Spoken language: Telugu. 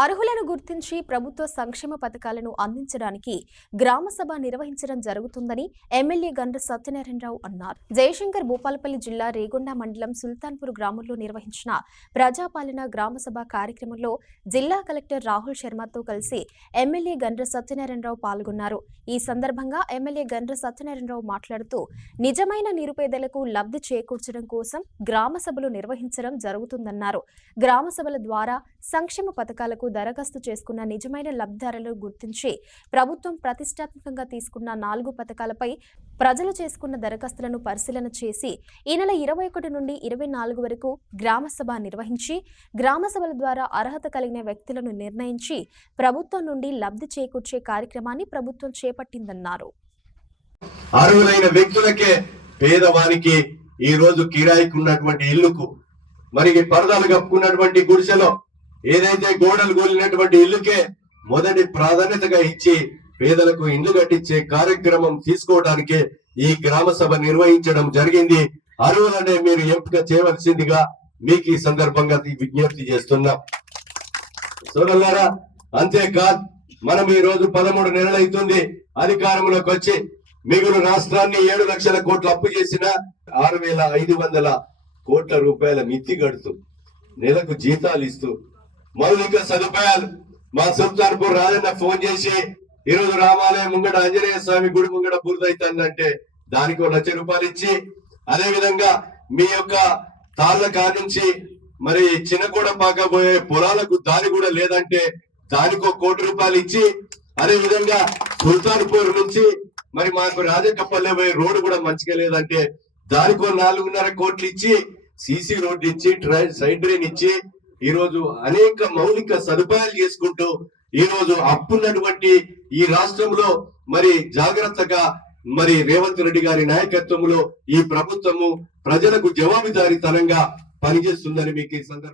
అర్హులను గుర్తించి ప్రభుత్వ సంక్షేమ పథకాలను అందించడానికి గ్రామసభ నిర్వహించడం జరుగుతుందని ఎమ్మెల్యే గండ్ర సత్యనారాయణరావు అన్నారు. జయశంకర్ భూపాలపల్లి జిల్లా రేగొండ మండలం సుల్తాన్పూర్ గ్రామంలో నిర్వహించిన ప్రజాపాలన గ్రామసభ కార్యక్రమంలో జిల్లా కలెక్టర్ రాహుల్ శర్మతో కలిసి ఎమ్మెల్యే గండ్ర సత్యనారాయణరావు పాల్గొన్నారు. ఈ సందర్భంగా ఎమ్మెల్యే గండ్ర సత్యనారాయణరావు మాట్లాడుతూ నిజమైన నిరుపేదలకు లబ్ధి చేకూర్చడం కోసం గ్రామసభలు నిర్వహించడం జరుగుతుందన్నారు. గ్రామసభల ద్వారా సంక్షేమ పథకాలకు దరఖాస్తు చేసుకున్న నిజమైన లబ్ధిదారులను గుర్తించి ప్రభుత్వం ప్రతిష్టాత్మకంగా తీసుకున్న నాలుగు పథకాలపై ప్రజలు చేసుకున్న దరఖాస్తులను పరిశీలన చేసి ఈ నెల ఇరవై ఒకటి నుండి ఇరవై నాలుగు వరకు గ్రామసభ నిర్వహించి గ్రామసభల ద్వారా అర్హత కలిగిన వ్యక్తులను నిర్ణయించి ప్రభుత్వం నుండి లబ్ధి చేకూర్చే కార్యక్రమాన్ని ప్రభుత్వం చేపట్టిందన్నారు. అర్హులైన వ్యక్తులకే పేదవానికి ఈ రోజు కిరాయికి ఉన్నటువంటి ఇల్లుకు మరి పరదాలు కప్పుకున్నటువంటి గుడిసెలో ఏదైతే గోడలు కూలినటువంటి ఇల్లుకే మొదటి ప్రాధాన్యతగా ఇచ్చి పేదలకు ఇల్లు కట్టించే కార్యక్రమం తీసుకోవడానికి ఈ గ్రామ సభ నిర్వహించడం జరిగింది. అర్హులనే మీరు ఎంపిక చేయవలసిందిగా మీకు ఈ సందర్భంగా విజ్ఞప్తి చేస్తున్నాం. సోదరులారా అంతేకాదు మనం ఈ రోజు పదమూడు నెలలైతుంది. అధికారంలోకి వచ్చి మిగులు రాష్ట్రాన్ని ఏడు లక్షల కోట్లు అప్పు చేసిన ఆరు వేల ఐదు వందల కోట్ల రూపాయల మిత్తి కడుతూ నెలకు జీతాలు ఇస్తూ మౌలిక సదుపాయాలు మా సుల్తాన్పూర్ రాజన్న ఫోన్ చేసి ఈ రోజు రామాలయం ముంగడ ఆంజనేయ స్వామి గుడి ముంగడ పూర్తయితుందంటే దానికి ఒక లక్ష రూపాయలు ఇచ్చి అదే విధంగా మీ యొక్క తాళ్ళ కానుంచి మరి చిన్నకూడ పాకపోయే పొలాలకు దారి కూడా లేదంటే దానికి ఒక కోటి రూపాయలు ఇచ్చి అదే విధంగా సుల్తాన్పూర్ నుంచి మరి మాకు రాజకప్పల్లే పోయే రోడ్డు కూడా మంచిగా లేదంటే దానికి నాలుగున్నర కోట్లు ఇచ్చి సీసీ రోడ్లు ఇచ్చి ట్రై- సైడ్ డ్రైన్ ఇచ్చి ఈ రోజు అనేక మౌలిక సదుపాయాలు చేసుకుంటూ ఈ రోజు అప్పున్నటువంటి ఈ రాష్ట్రంలో మరి జాగ్రత్తగా మరి రేవంత్ రెడ్డి గారి నాయకత్వంలో ఈ ప్రభుత్వము ప్రజలకు జవాబుదారీతనంగా పనిచేస్తుందని మీకు ఈ సందర్భం